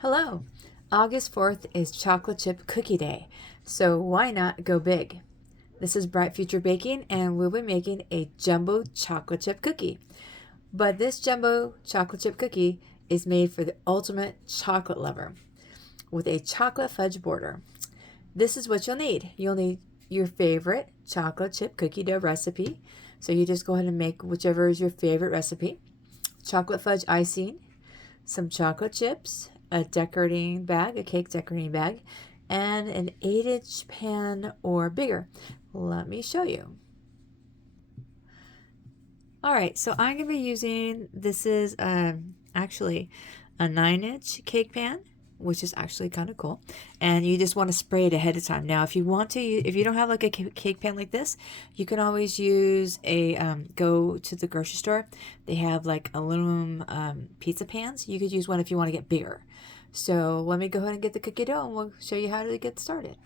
Hello! August 4th is Chocolate Chip Cookie Day, so why not go big? This is Bright Future Baking, and we'll be making a jumbo chocolate chip cookie. But this jumbo chocolate chip cookie is made for the ultimate chocolate lover with a chocolate fudge border. This is what you'll need. You'll need your favorite chocolate chip cookie dough recipe. So you just go ahead and make whichever is your favorite recipe. Chocolate fudge icing, some chocolate chips, a decorating bag, a cake decorating bag, and an 8-inch pan or bigger. Let me show you. All right, so I'm going to be using, this is actually a 9-inch cake pan, which is actually kind of cool. And you just want to spray it ahead of time. Now, if you want to, if you don't have like a cake pan like this, you can always use a, go to the grocery store. They have like aluminum pizza pans. You could use one if you want to get bigger. So let me go ahead and get the cookie dough and we'll show you how to get started.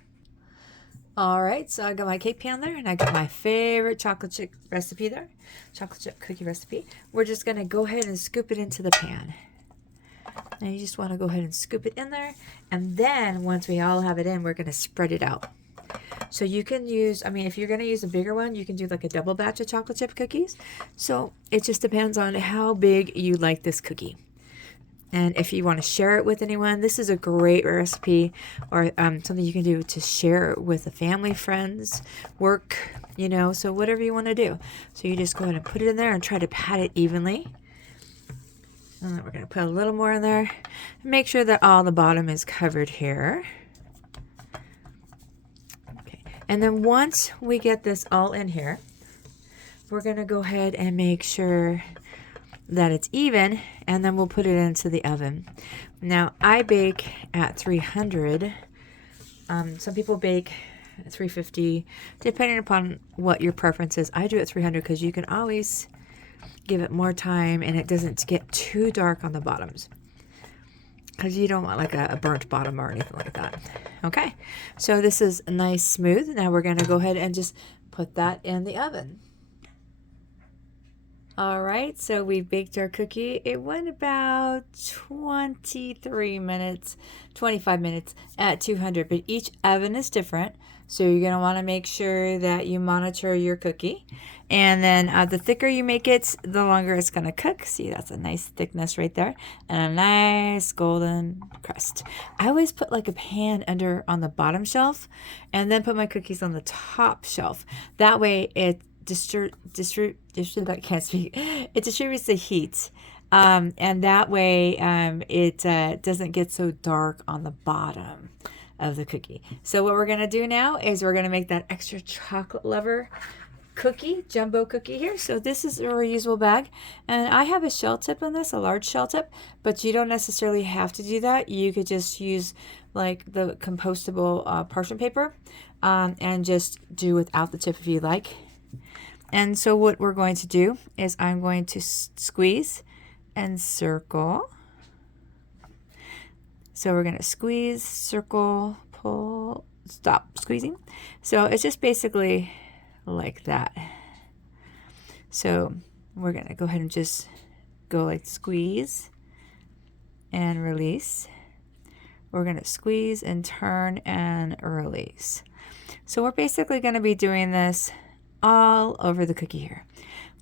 All right, so I got my cake pan there and I got my favorite chocolate chip recipe there, chocolate chip cookie recipe. We're just gonna go ahead and scoop it into the pan. Now you just want to go ahead and scoop it in there, and then once we all have it in, we're going to spread it out. So you can use, I mean, if you're going to use a bigger one, you can do like a double batch of chocolate chip cookies. So it just depends on how big you like this cookie. And if you want to share it with anyone, this is a great recipe or something you can do to share it with a family, friends, work, you know, so whatever you want to do. So you just go ahead and put it in there and try to pat it evenly. And then we're going to put a little more in there. Make sure that all the bottom is covered here. Okay. And then once we get this all in here, we're going to go ahead and make sure that it's even, and then we'll put it into the oven. Now, I bake at 300. Some people bake at 350, depending upon what your preference is. I do it at 300 because you can always give it more time and it doesn't get too dark on the bottoms, because you don't want like a burnt bottom or anything like that. Okay, so this is nice smooth. Now we're going to go ahead and just put that in the oven. All right, so we baked our cookie. It went about 23 minutes, 25 minutes at 200, but each oven is different. So you're going to want to make sure that you monitor your cookie. And then the thicker you make it, the longer it's going to cook. See, that's a nice thickness right there. And a nice golden crust. I always put like a pan under on the bottom shelf and then put my cookies on the top shelf. That way it I can't speak. It distributes the heat. And that way it doesn't get so dark on the bottom of the cookie. So what we're going to do now is we're going to make that extra chocolate lover cookie, jumbo cookie here. So this is a reusable bag, and I have a shell tip in this, a large shell tip, but you don't necessarily have to do that. You could just use like the compostable parchment paper and just do without the tip if you like. And so what we're going to do is I'm going to squeeze and circle. So we're going to squeeze, circle, pull, stop squeezing. So it's just basically like that. So we're going to go ahead and just go like squeeze and release. We're going to squeeze and turn and release. So we're basically going to be doing this all over the cookie here.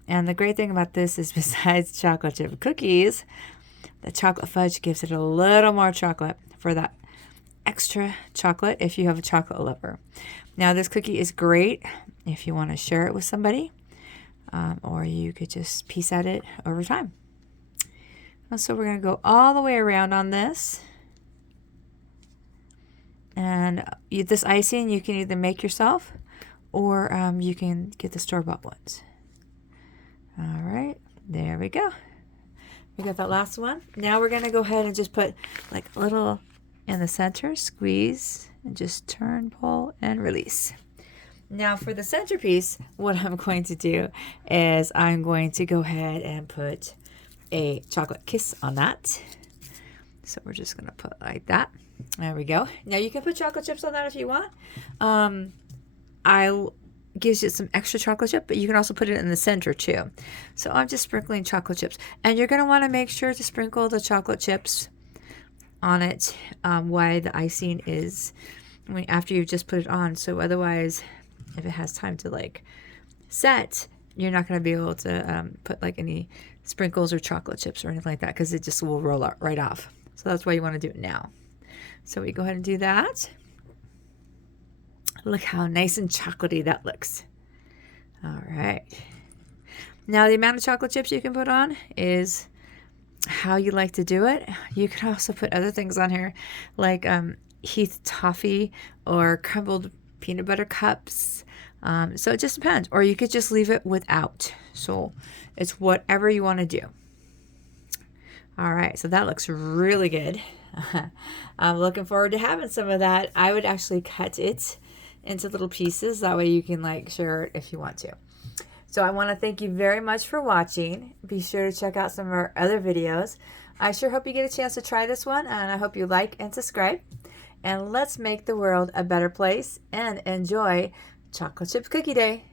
And the great thing about this is, besides chocolate chip cookies, the chocolate fudge gives it a little more chocolate for that extra chocolate if you have a chocolate lover. Now this cookie is great if you want to share it with somebody, or you could just piece at it over time. And so we're going to go all the way around on this. And this icing you can either make yourself, or you can get the store-bought ones. All right, there we go. We got that last one. Now we're going to go ahead and just put like a little in the center, squeeze, and just turn, pull, and release. Now for the centerpiece, what I'm going to do is I'm going to go ahead and put a chocolate kiss on that. So we're just going to put like that. There we go. Now you can put chocolate chips on that if you want. Gives you some extra chocolate chip, but you can also put it in the center too. So I'm just sprinkling chocolate chips, and you're going to want to make sure to sprinkle the chocolate chips on it why the icing is, I mean, after you've just put it on. So otherwise, if it has time to like set, you're not going to be able to put like any sprinkles or chocolate chips or anything like that, because it just will roll out right off. So that's why you want to do it now. So we go ahead and do that. Look how nice and chocolatey that looks. All right. Now the amount of chocolate chips you can put on is how you like to do it. You could also put other things on here, like Heath toffee or crumbled peanut butter cups. So it just depends. Or you could just leave it without. So it's whatever you want to do. All right, so that looks really good. I'm looking forward to having some of that. I would actually cut it into little pieces. That way you can like share it if you want to. So I want to thank you very much for watching. Be sure to check out some of our other videos. I sure hope you get a chance to try this one, and I hope you like and subscribe. And let's make the world a better place and enjoy Chocolate Chip Cookie Day.